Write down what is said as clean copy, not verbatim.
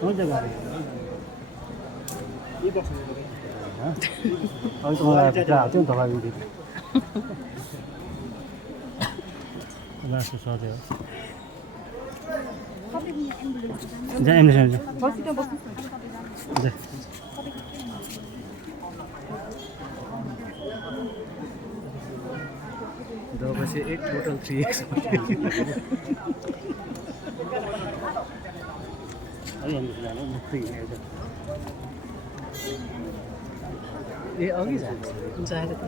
कौन जगह है ये बॉक्स में हां और तुम्हारा बेटा आते हैं दवा भी दे लास्ट सौ दे जा एम्बुलेंस जा दो बसे एक टोटल 3x ए अघि जान्छ त